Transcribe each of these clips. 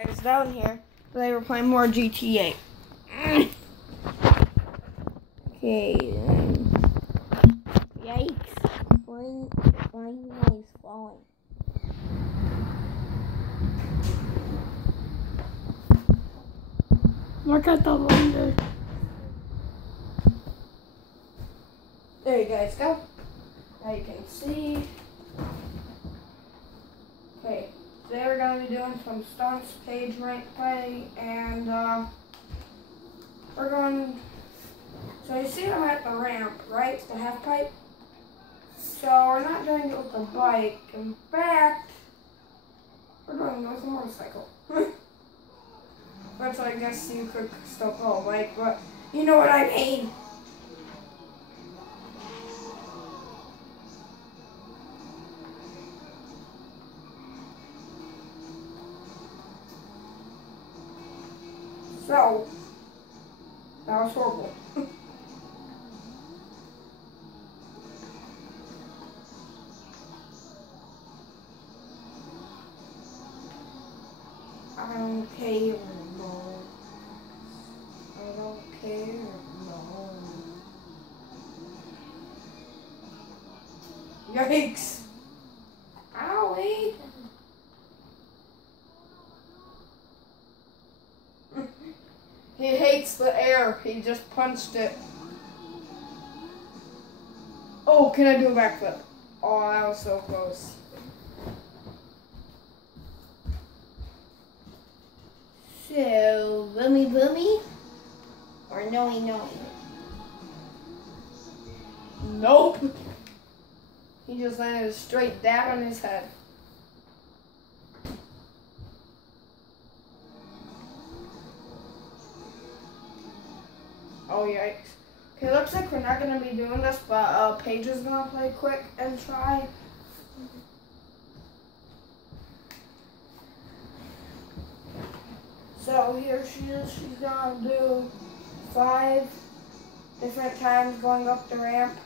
I was down here, but they were playing more GTA. Okay, yikes. Why he's falling? Look at the window. There you guys go. Now you can see. Okay, today we're going to be doing some stunts, page rank play, and we're going. So you see I'm at the ramp, right? The half pipe. So we're not doing it with the bike. In fact, we're doing it with a motorcycle. Which I guess you could still call a bike, but you know what I mean. So, that was horrible. I don't care anymore. I don't care anymore. Yikes! Owie! He hates the air. He just punched it. Oh, can I do a backflip? Oh, that was so close. So, boomy boomy? Or noey noey? Nope. He just landed a straight dab on his head. Oh, yikes. Okay, looks like we're not going to be doing this, but Paige is going to play quick and try. So here she is. She's going to do 5 different times going up the ramp.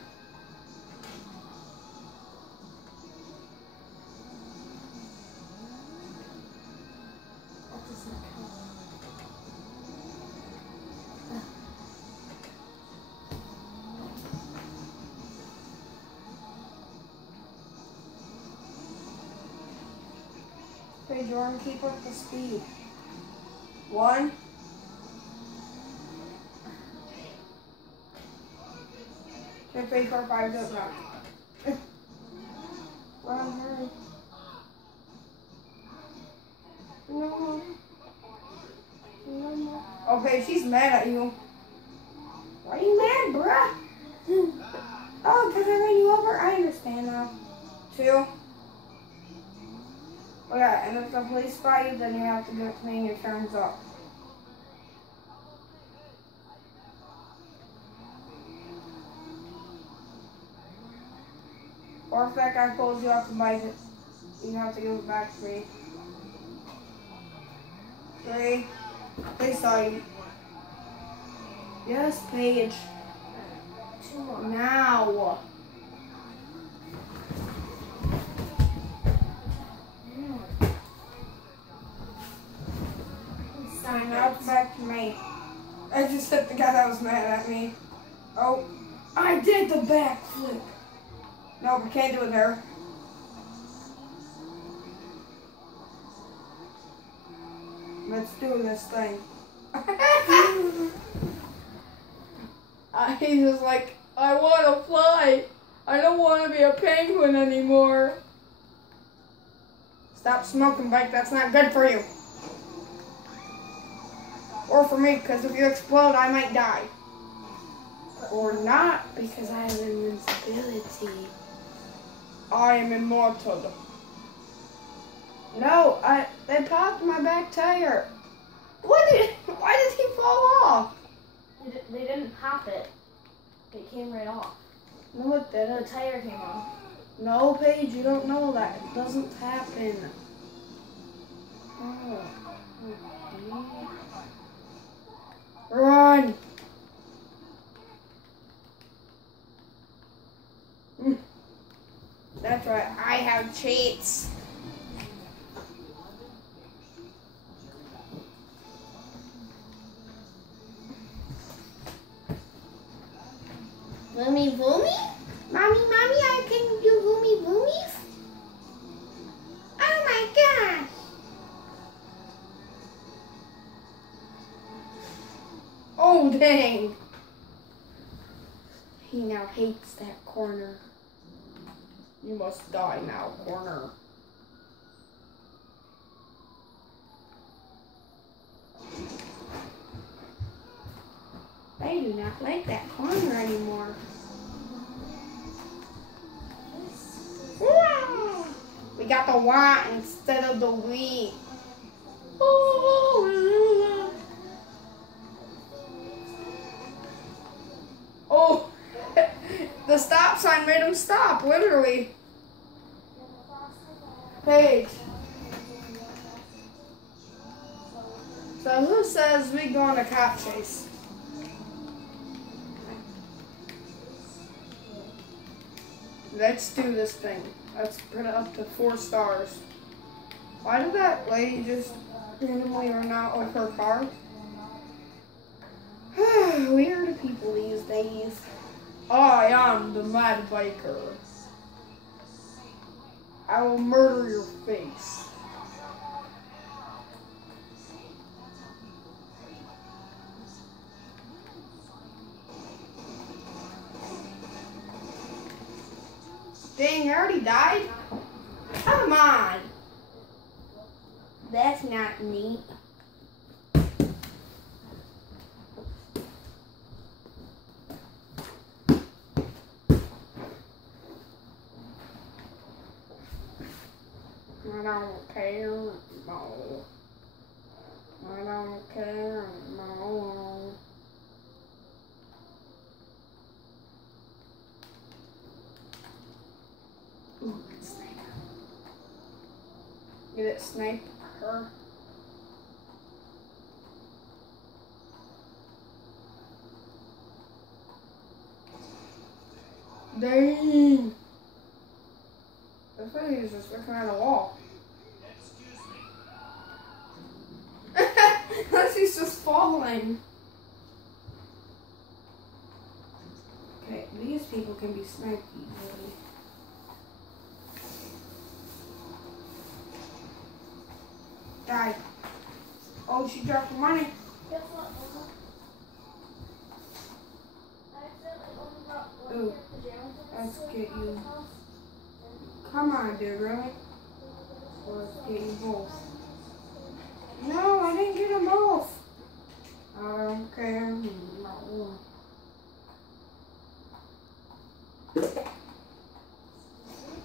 Okay, Jordan, keep up the speed. 1. 2, 3, 4, 5, do it now. Run, hurry. No. No. Okay, she's mad at you. Why are you mad, bruh? Oh, because I ran you over? I understand now. 2. Oh yeah, and if the police spot you, then you have to give it to me and your turn's up. Or if that guy pulls you off the bike, you have to give it back to me. 3. They saw you. Yes, Paige. 2 more. Now. Now it's back to me. I just hit the guy that was mad at me. Oh, I did the backflip. No, we can't do it there. Let's do this thing. He's just like, I want to fly. I don't want to be a penguin anymore. Stop smoking, bike. That's not good for you. Or for me, because if you explode, I might die. Or not, because I have invincibility. I am immortal. No, they popped my back tire. Why did he fall off? They didn't pop it. It came right off. No, it didn't. The tire came off. No, Paige, you don't know that. It doesn't happen. Oh. Run! That's right, I have cheats. Voomy Voomy? Mommy, I can do Voomy Voomies? Oh my gosh! Oh, dang. He now hates that corner. You must die now, corner. They do not like that corner anymore. Wow. We got the wah instead of the we. Oh, the stop sign made him stop, literally. Paige. So who says we go on a cop chase? Let's do this thing. Let's put it up to 4 stars. Why did that lady just randomly run out of her car? Weird people these days. I am the Mad Biker. I will murder your face. Dang, you already died? Come on. That's not neat. I don't care, no. I don't care, no. Ooh, let's snipe her. Get it, snipe her. Dang! This lady is just looking at a wall. She's just falling. Okay, these people can be sniped easily. Die. Oh, she dropped the money. Guess what, Mama? I accidentally only got one Ooh, pair of pajamas. let's get you. Come on, dude, really? Let's get you both. No, I didn't get them both. I don't care. No.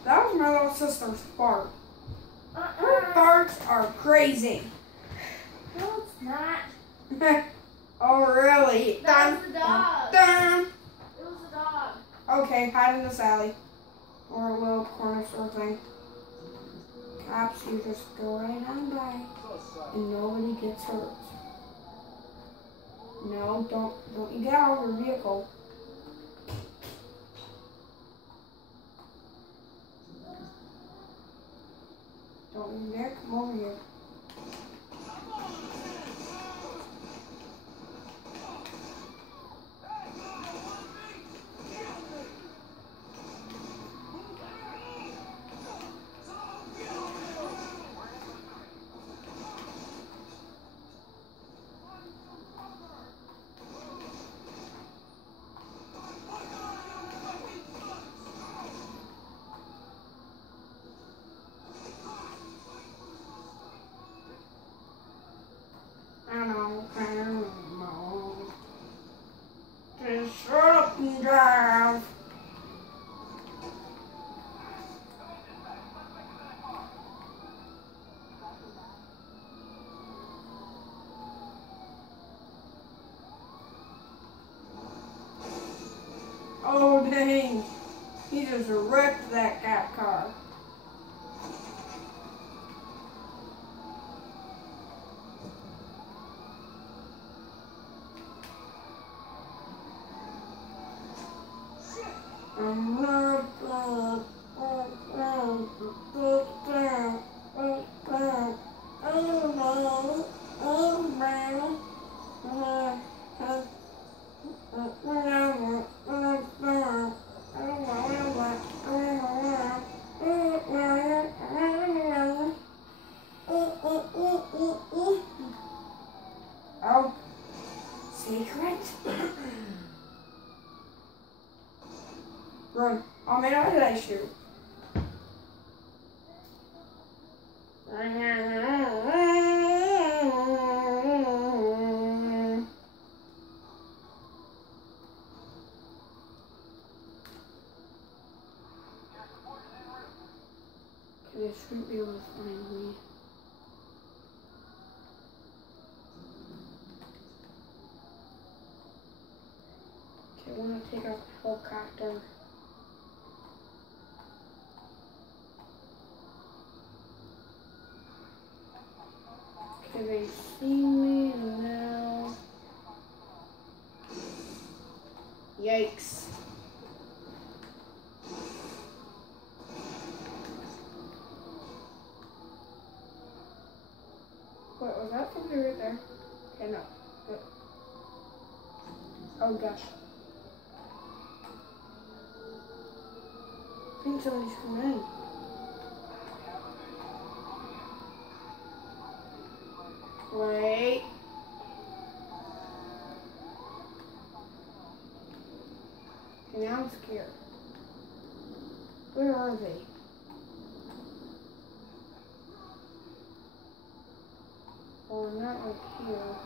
That was my little sister's fart. Her farts are crazy. No, it's not. Oh, really? That was the dog. Dun. It was a dog. Okay, hide in this alley. Or a little corner store thing. Cops, you just go right on by. And nobody gets hurt. No, don't you get out of your vehicle. Don't you dare come over here. I don't care anymore. Just shut up and drive. Oh dang, he just wrecked that cop car. Where did I shoot? They shouldn't be able to find me. Okay, I want to take out the helicopter. Okay, they see me now. Yikes. Wait, was that somebody right there? Okay, no. Good. Oh gosh. I think somebody's coming in. Wait. Okay, now I'm scared. Where are they? Oh, not like here.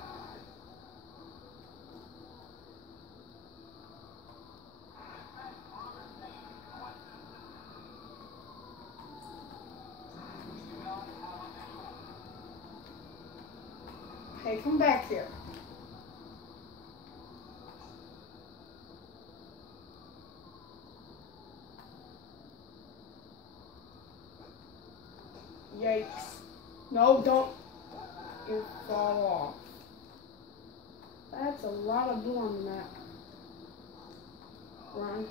Hey, come back here. Yikes. No, don't. You fall off. That's a lot of blue on the map. Run.